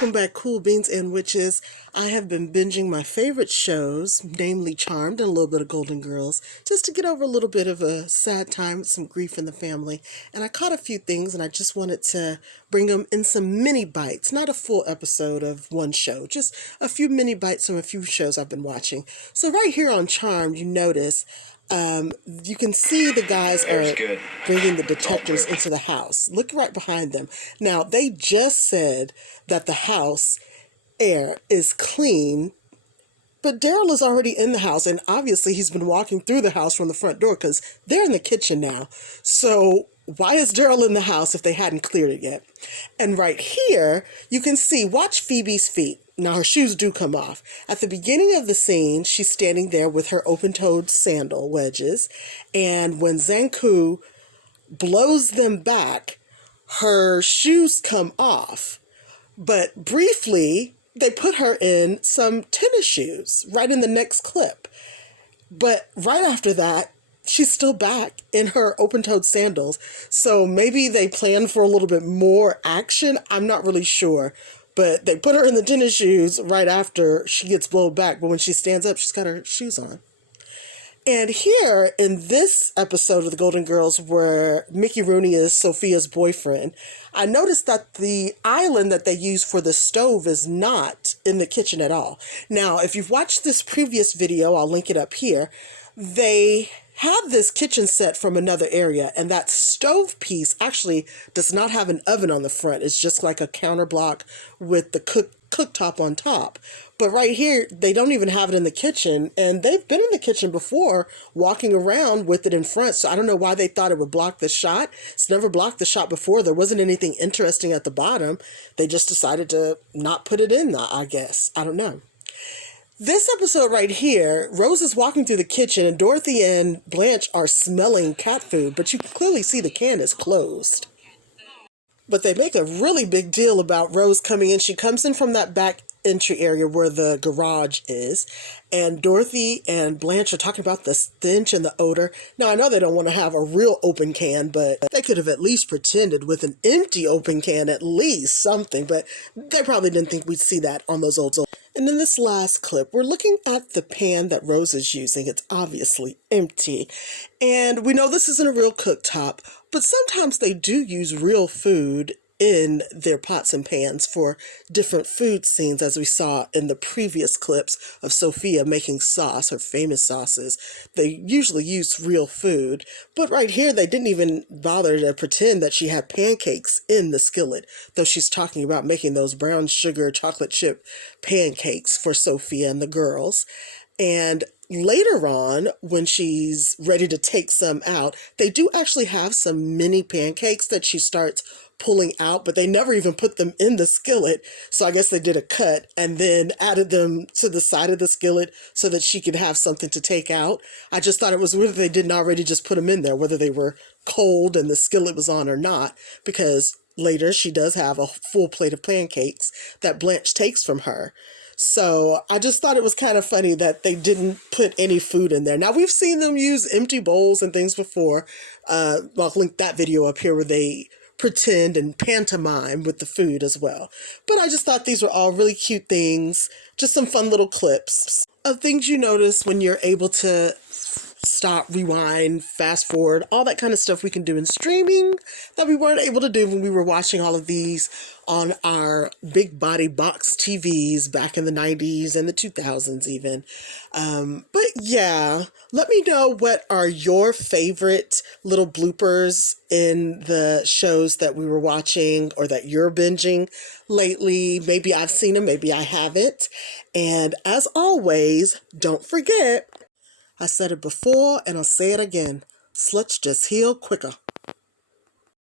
Welcome back, Cool Beans and Witches. I have been binging my favorite shows, namely Charmed and a little bit of Golden Girls, just to get over a little bit of a sad time with some grief in the family. And I caught a few things and I just wanted to bring them in some mini bites, not a full episode of one show, just a few mini bites from a few shows I've been watching. So right here on Charmed, you notice you can see the guys are bringing the detectives into the house. Look right behind them. Now, they just said that the house air is clean, but Daryl is already in the house, and obviously he's been walking through the house from the front door because they're in the kitchen now. So why is Daryl in the house if they hadn't cleared it yet? And right here, you can see, watch Phoebe's feet. Now, her shoes do come off. At the beginning of the scene, she's standing there with her open-toed sandal wedges, and when Zanku blows them back, her shoes come off. But briefly, they put her in some tennis shoes right in the next clip. But right after that, she's still back in her open-toed sandals. So maybe they planned for a little bit more action. I'm not really sure. But they put her in the tennis shoes right after she gets blown back. But when she stands up, she's got her shoes on. And here in this episode of The Golden Girls, where Mickey Rooney is Sophia's boyfriend, I noticed that the island that they use for the stove is not in the kitchen at all. Now, if you've watched this previous video, I'll link it up here, they have this kitchen set from another area, and that stove piece actually does not have an oven on the front. It's just like a counter block with the cooktop on top. But right here, they don't even have it in the kitchen, and they've been in the kitchen before walking around with it in front, so I don't know why they thought it would block the shot. It's never blocked the shot before. There wasn't anything interesting at the bottom. They just decided to not put it in, I guess. I don't know. This episode right here, Rose is walking through the kitchen and Dorothy and Blanche are smelling cat food, but you can clearly see the can is closed. But they make a really big deal about Rose coming in. She comes in from that back entry area where the garage is, and Dorothy and Blanche are talking about the stench and the odor. Now, I know they don't want to have a real open can, but they could have at least pretended with an empty open can, at least something, but they probably didn't think we'd see that on those old. And in this last clip, we're looking at the pan that Rose is using. It's obviously empty. And we know this isn't a real cooktop, but sometimes they do use real food in their pots and pans for different food scenes, as we saw in the previous clips of Sophia making sauce, her famous sauces. They usually use real food, but right here they didn't even bother to pretend that she had pancakes in the skillet, though she's talking about making those brown sugar chocolate chip pancakes for Sophia and the girls. And later on, when she's ready to take some out, they do actually have some mini pancakes that she starts pulling out, but they never even put them in the skillet. So I guess they did a cut and then added them to the side of the skillet so that she could have something to take out. I just thought it was weird that they didn't already just put them in there, whether they were cold and the skillet was on or not, because later she does have a full plate of pancakes that Blanche takes from her. So I just thought it was kind of funny that they didn't put any food in there. Now, we've seen them use empty bowls and things before. I'll link that video up here where they pretend and pantomime with the food as well. But I just thought these were all really cute things, just some fun little clips of things you notice when you're able to stop, rewind, fast forward, all that kind of stuff we can do in streaming that we weren't able to do when we were watching all of these on our big body box TVs back in the 90s and the 2000s even. But yeah, let me know what are your favorite little bloopers in the shows that we were watching or that you're binging lately. Maybe I've seen them, maybe I haven't. And as always, don't forget, I said it before and I'll say it again. Sluts just heal quicker.